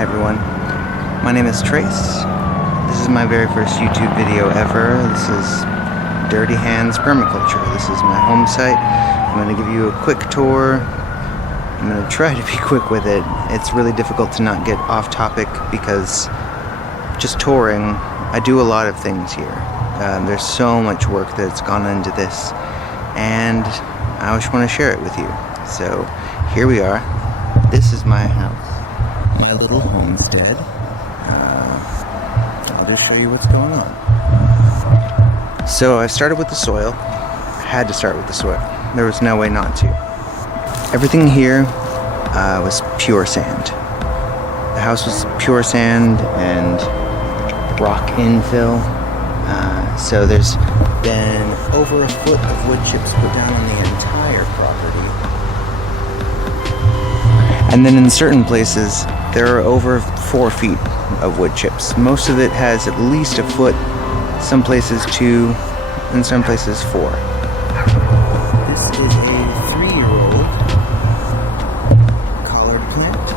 Hi everyone, my name is Trace. This is my very first YouTube video ever. This is Dirty Hands Permaculture. This is my home site. I'm going to give you a quick tour. I'm going to try to be quick with it. It's really difficult to not get off topic because just touring, I do a lot of things here. There's so much work that's gone into this, and I just want to share it with you. So here we are. This is my house, my little homestead. I'll just show you what's going on. So I started with the soil. I had to start with the soil. There was no way not to. Everything here was pure sand. The house was pure sand and rock infill. So there's been over a foot of wood chips put down on the entire property. And then in certain places, there are over 4 feet of wood chips. Most of it has at least a foot, some places 2, and some places 4. This is a 3-year-old collard plant.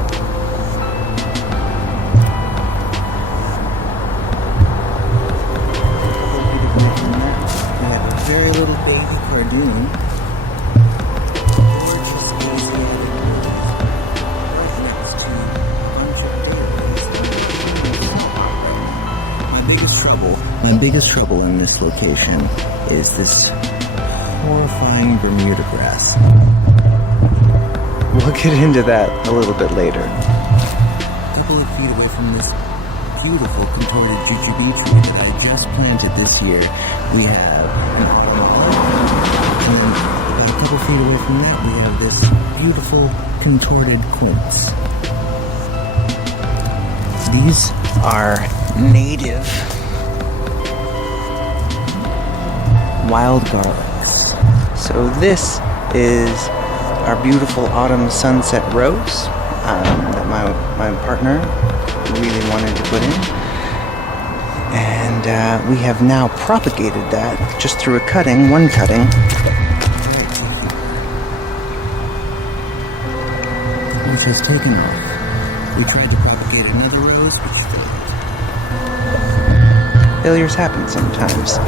We have a very little baby cardoon. My biggest trouble in this location is this horrifying Bermuda grass. We'll get into that a little bit later. A couple of feet away from this beautiful contorted jujube tree that I just planted this year, we have an autumn. And a couple feet away from that, we have this beautiful contorted quince. These are native wild garlics. So this is our beautiful autumn sunset rose that my partner really wanted to put in. And we have now propagated that just through a cutting, one cutting. Which has taken off. We tried to propagate another rose, which failed. Failures happen sometimes.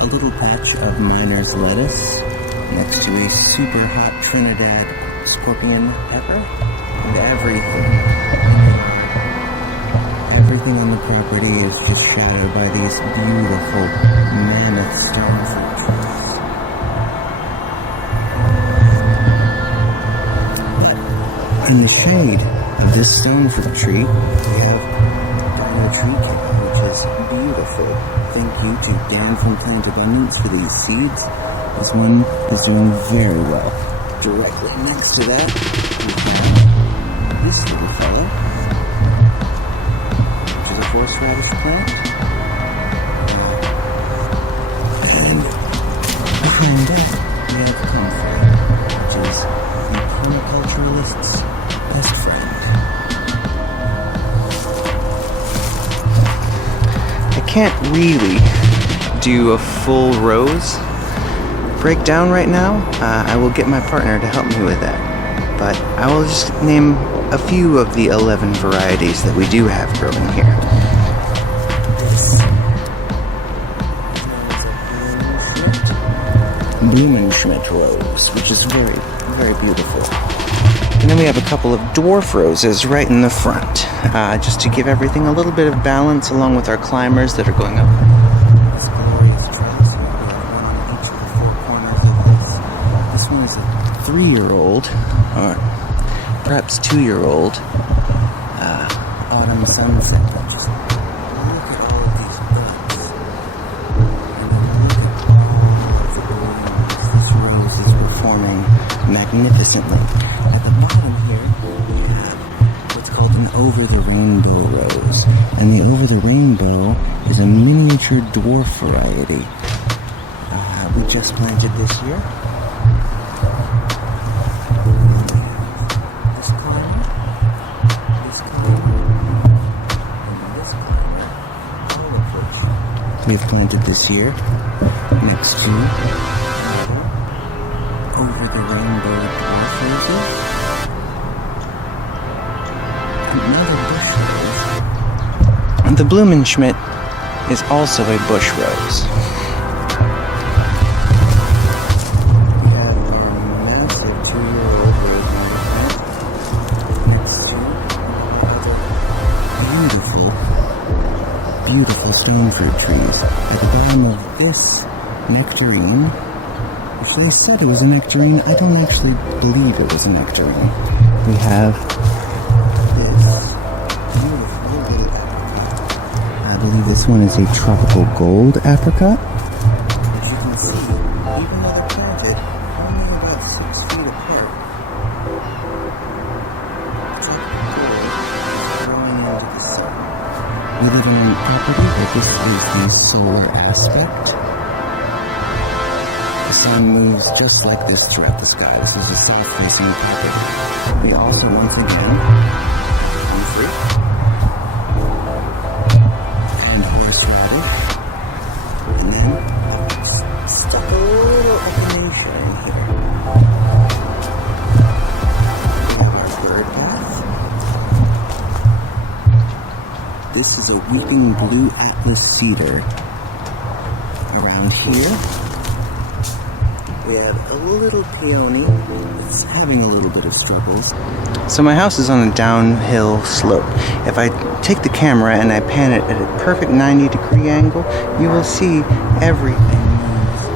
A little patch of miner's lettuce next to a super hot Trinidad scorpion pepper, and everything on the property is just shadowed by these beautiful mammoth stone fruit trees. But in the shade of this stone fruit tree, we have Dino Tree Care, which is beautiful. Thank you to Dan from Plant Abundance for these seeds. This one is doing very well. Directly next to that, we have this little fellow, which is a horseradish plant. And behind that, we have comfrey, which is the permaculturalist's best friend. I can't really do a full rose breakdown right now. I will get my partner to help me with that. But I will just name a few of the 11 varieties that we do have growing here. This is a Blumenschmidt rose, which is very, very beautiful. And then we have a couple of dwarf roses right in the front, just to give everything a little bit of balance along with our climbers that are going up this glorious trellis. We have one on each of the 4 corners of this. This one is a 3-year-old, or perhaps 2-year-old, autumn sunset. Just look at all of these buds. And then look at all of the blooms. This rose is performing magnificently. At the bottom here, we have what's called an over-the-rainbow rose. And the over-the-rainbow is a miniature dwarf variety. We just planted this year. This climber, and this climber, all of which we've planted this year next to over-the-rainbow dwarf roses. another bush rose. And the Blumenschmidt is also a bush rose. We have our massive 2-year-old rosemary plant next to beautiful stone fruit trees at the bottom of this nectarine. If they said it was a nectarine, I don't actually believe it was a nectarine. We have this beautiful little apricot. I believe this one is a tropical gold apricot. As you can see, even though they're planted only about 6 feet apart, it's like gold growing into the sun. We live in a property where this is the solar aspect. The sun moves just like this throughout the sky. This is a south-facing property. We also, once again, have fruit and horseradish. And then stuck a little echinacea in here. We have our bird bath. This is a weeping blue Atlas cedar. Around here, we have a little peony that's having a little bit of struggles. So my house is on a downhill slope. If I take the camera and I pan it at a perfect 90-degree angle, you will see everything moves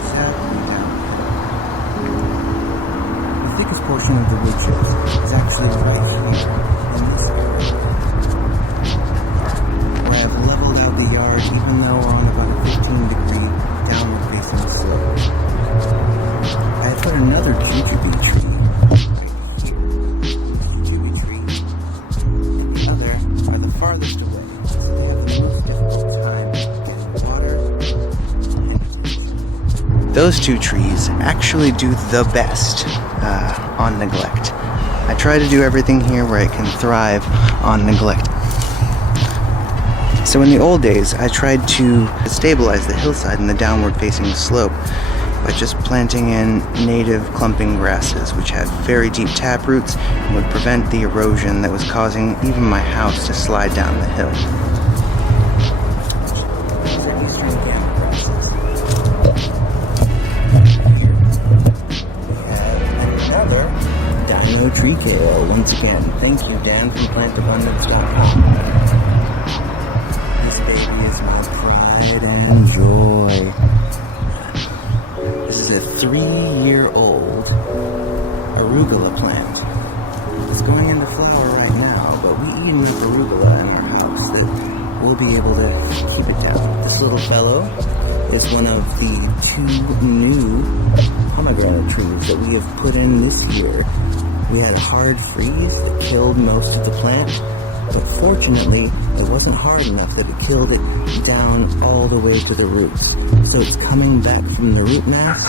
exactly downhill. The thickest portion of the wood chip is actually right here in this area, where I've leveled out the yard even though we're on about a 15-degree downward facing slope. I put another jujube tree right here. Jujube tree and the other are the farthest away, so they have the most difficult time getting water. Those 2 trees actually do the best on neglect. I try to do everything here where it can thrive on neglect. So in the old days, I tried to stabilize the hillside and the downward facing slope by just planting in native clumping grasses, which had very deep tap roots and would prevent the erosion that was causing even my house to slide down the hill. These are eastern gamma grasses. Here we have another Dino tree kale. Once again, thank you, Dan, from plantabundance.com. This baby is my pride and joy. This is a 3-year-old arugula plant. It's going into flower right now, but we eat enough arugula in our house that we'll be able to keep it down. This little fellow is one of the 2 new pomegranate trees that we have put in this year. We had a hard freeze that killed most of the plant, but fortunately, it wasn't hard enough that it killed it down all the way to the roots. So it's coming back from the root mass.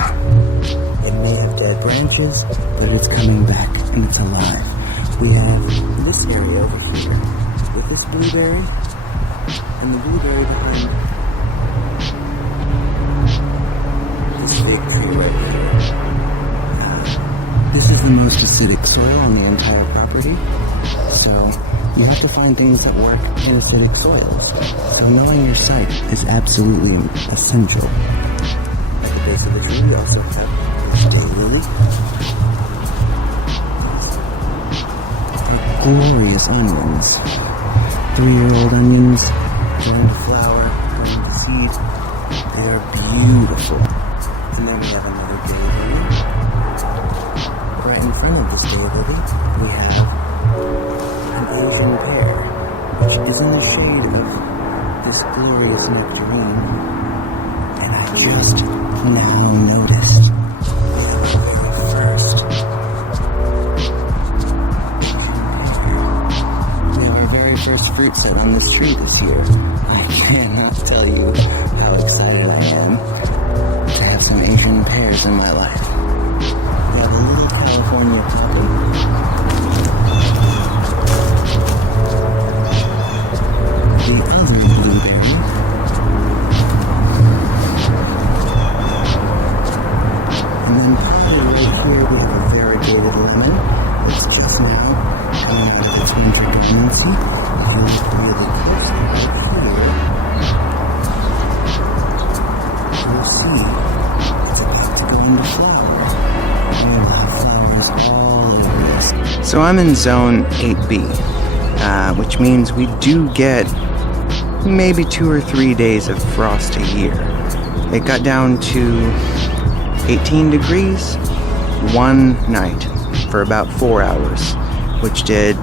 It may have dead branches, but it's coming back and it's alive. We have this area over here with this blueberry and the blueberry behind this fig tree right here. This is the most acidic soil on the entire property. So you have to find things that work in acidic soils. So knowing your site is absolutely essential. At the base of the tree, we also have daylily. Glorious onions. 3-year-old onions, going to flower, going to seed. They are beautiful. And then we have another daylily. Right in front of this daylily, we have an Asian pear, which is in the shade of this glorious nectarine. And I just now noticed the first first fruit set on this tree this year. I cannot tell you how excited I am to have some Asian pears in my life. We have a little California poppy. The other blueberry. And then probably right here we have a variegated lemon. It's just now coming out of its winter dormancy. If you look really closely right here, you'll see it's about to go into flower. And you'll have flowers all over this. So I'm in zone 8B, which means we do get maybe 2 or 3 days of frost a year. It got down to 18 degrees one night for about 4 hours, which did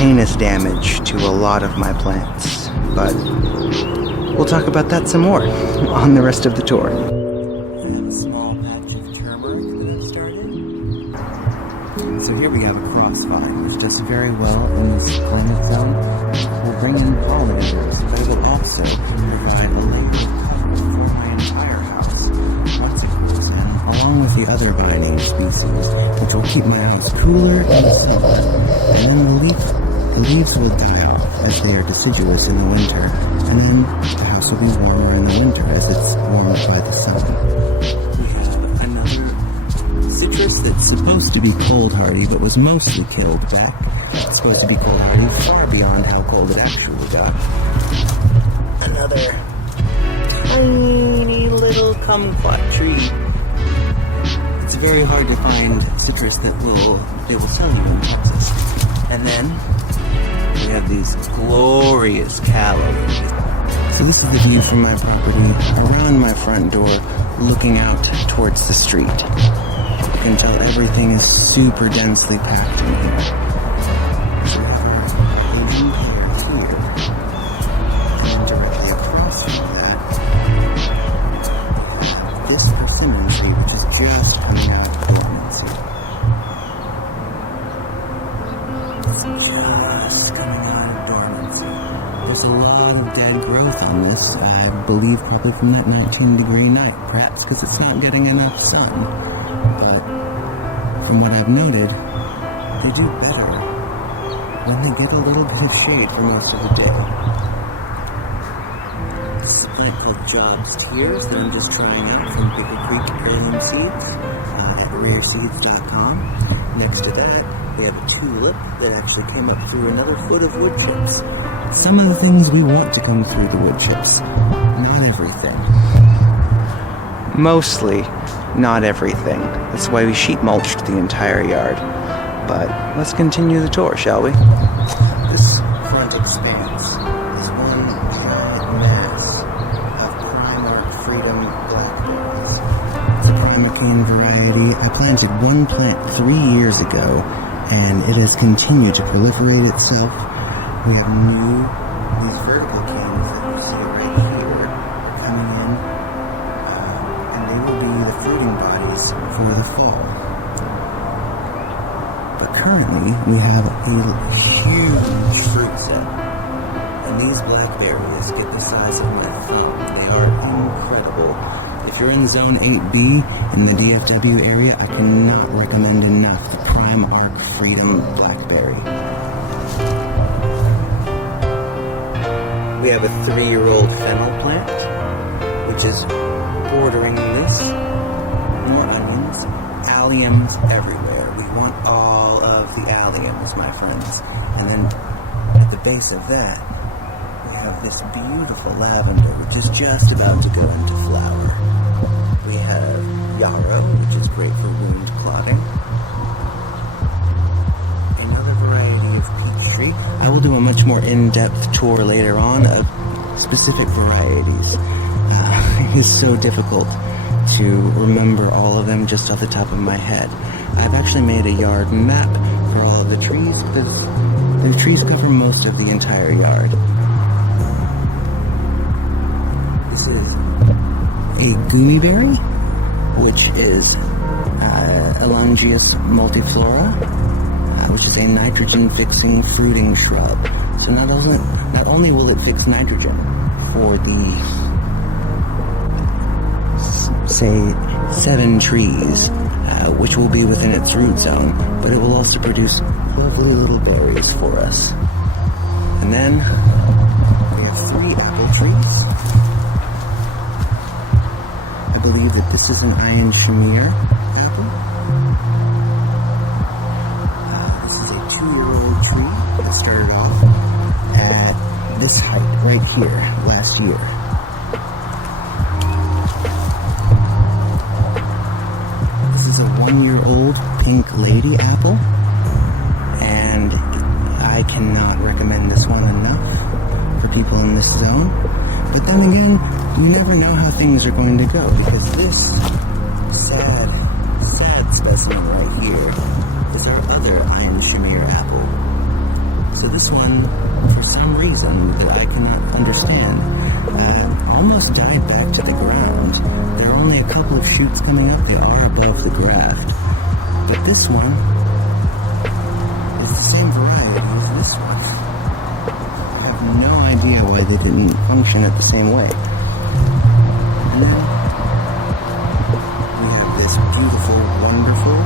heinous damage to a lot of my plants. But we'll talk about that some more on the rest of the tour. I have a small patch of turmeric that I've started. So here we have a crossvine, which does very well in this climate zone. We'll bring in pollinators, but it will also provide a layer of cover for my entire house. Monticles, and along with the other vine species, which will keep my house cooler in the summer. And then the leaves will die off as they are deciduous in the winter, and then the house will be warmer in the winter as it's warmed by the sun. We have another citrus that's supposed to be cold hardy, but was mostly killed back. It's supposed to be cold hardy far beyond how cold it actually got. Another tiny little kumquat tree. It's very hard to find citrus that they will sell you in Texas. And then we have these glorious callow. So this is the view from my property around my front door, looking out towards the street. You can tell everything is super densely packed in here. So we have a new pair here, and directly across from that, this persimmon tree, which is just coming out of dormancy. It's just coming out of dormancy. There's a lot of dead growth on this, I believe probably from that 19-degree night, perhaps because it's not getting enough sun. But from what I've noted, they do better when they get a little bit of shade for most of the day. This is a plant called Job's Tears that I'm just trying out from Pickle Creek Heirloom Seeds at rareseeds.com. Next to that, we have a tulip that actually came up through another foot of wood chips. Some of the things we want to come through the wood chips, not everything. Mostly not everything. That's why we sheet mulched the entire yard. But let's continue the tour, shall we? This front expanse is one giant mass of Primark Freedom blackberries. It's a primocane variety. I planted one plant 3 years ago, and it has continued to proliferate itself. We have these vertical canes that you see right here are coming in, and they will be the fruiting bodies for the fall. But currently, we have a huge fruit set, and these blackberries get the size of my thumb. They are incredible. If you're in Zone 8B in the DFW area, I cannot recommend enough the Primark Freedom Blackberry. We have a 3-year-old fennel plant, which is bordering this. More onions, alliums everywhere. We want all of the alliums, my friends. And then at the base of that, we have this beautiful lavender, which is just about to go into flower. We have yarrow, which is great for wound clotting. Another variety of peach tree. I will do a much more in-depth tour later on of specific varieties. It is so difficult to remember all of them just off the top of my head. I've actually made a yard map for all of the trees because the trees cover most of the entire yard. This is a gooeyberry, which is Elangius multiflora, which is a nitrogen-fixing fruiting shrub. So not only will it fix nitrogen for the, say, 7 trees, which will be within its root zone, but it will also produce lovely little berries for us. And then we have 3 apple trees. I believe that this is an Iron Shamir apple. This is a 2-year-old tree that started off at this height right here last year. This is a 1-year-old pink lady apple, and I cannot recommend this one enough for people in this zone. But then again, you never know how things are going to go, because this sad specimen right here is our other iron shamir apple. So this one, for some reason that I cannot understand, almost died back to the ground. There are only a couple of shoots coming up. They are above the graft. But this one is the same variety as this one. I have no idea why they didn't function it the same way. And then we have this beautiful, wonderful,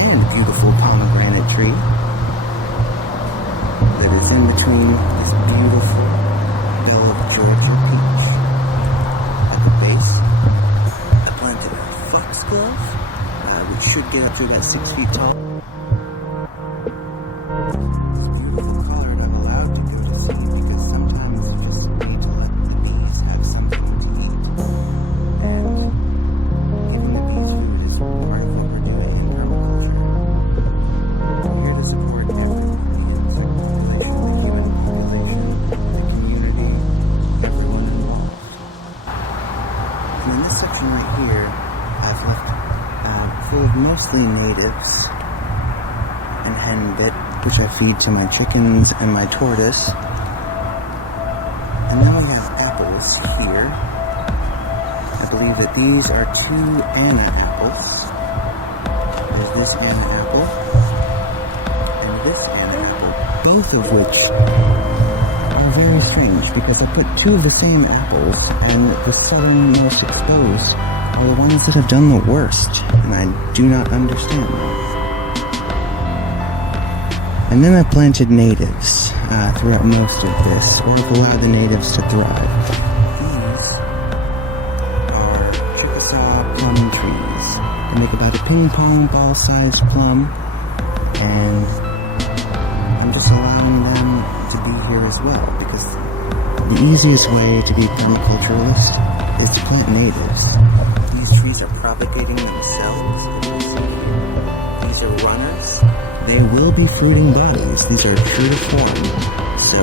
and beautiful pomegranate tree that is in between this beautiful bell of Georgia peach. At the base, I planted a foxglove, which should get up to about 6 feet tall. This beautiful color I'm allowed to go to seed because sometimes you just need to let the bees have something to eat. And giving the bees food is part of what we're doing in permaculture. We're here to support everyone. Section right here I've left full of mostly natives and henbit, which I feed to my chickens and my tortoise. And then we have apples here. I believe that these are 2 Anna apples. There's this Anna apple and this Anna apple, both of which are very strange, because I put 2 of the same apples, and the southernmost exposed are the ones that have done the worst, and I do not understand that. And then I planted natives throughout most of this, or have allowed the natives to thrive. These are Chickasaw plum trees. They make about a ping pong ball sized plum, and I'm just allowing them to be here as well, because the easiest way to be a permaculturalist is to plant natives. These trees are propagating themselves. These are runners. They will be fruiting bodies. These are true to form. So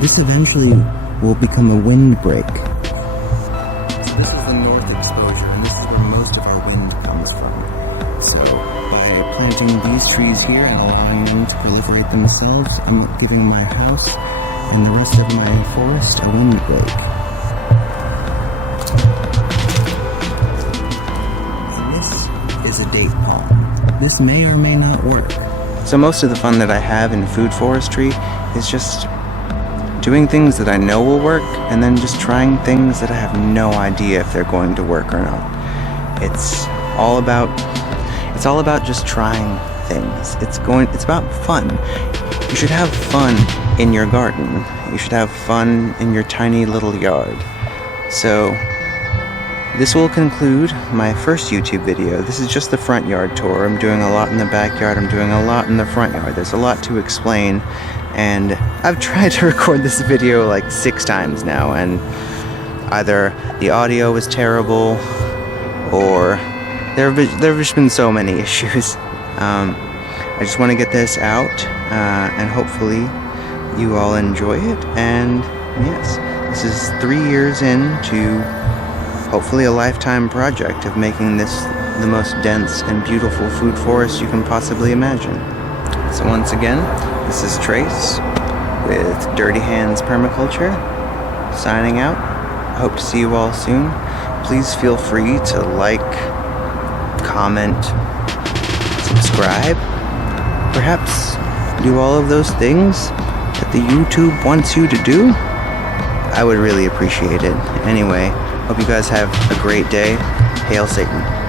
this eventually will become a windbreak. So this is the north exposure, and this is where most of our wind comes from. So by planting these trees here and allowing them to proliferate themselves, I'm giving my house and the rest of my forest a windbreak. And this is a date palm. This may or may not work. So most of the fun that I have in food forestry is just doing things that I know will work, and then just trying things that I have no idea if they're going to work or not. It's all about just trying things. It's about fun. You should have fun in your garden. You should have fun in your tiny little yard. So this will conclude my first YouTube video. This is just the front yard tour. I'm doing a lot in the backyard. I'm doing a lot in the front yard. There's a lot to explain, and I've tried to record this video like 6 times now, and either the audio was terrible, or there have just been so many issues. I just want to get this out, and hopefully you all enjoy it. And yes, this is 3 years into hopefully a lifetime project of making this the most dense and beautiful food forest you can possibly imagine. So once again, this is Trace with Dirty Hands Permaculture, signing out. I hope to see you all soon. Please feel free to like, comment, subscribe, perhaps do all of those things that the YouTube wants you to do. I would really appreciate it. Anyway, hope you guys have a great day. Hail Satan.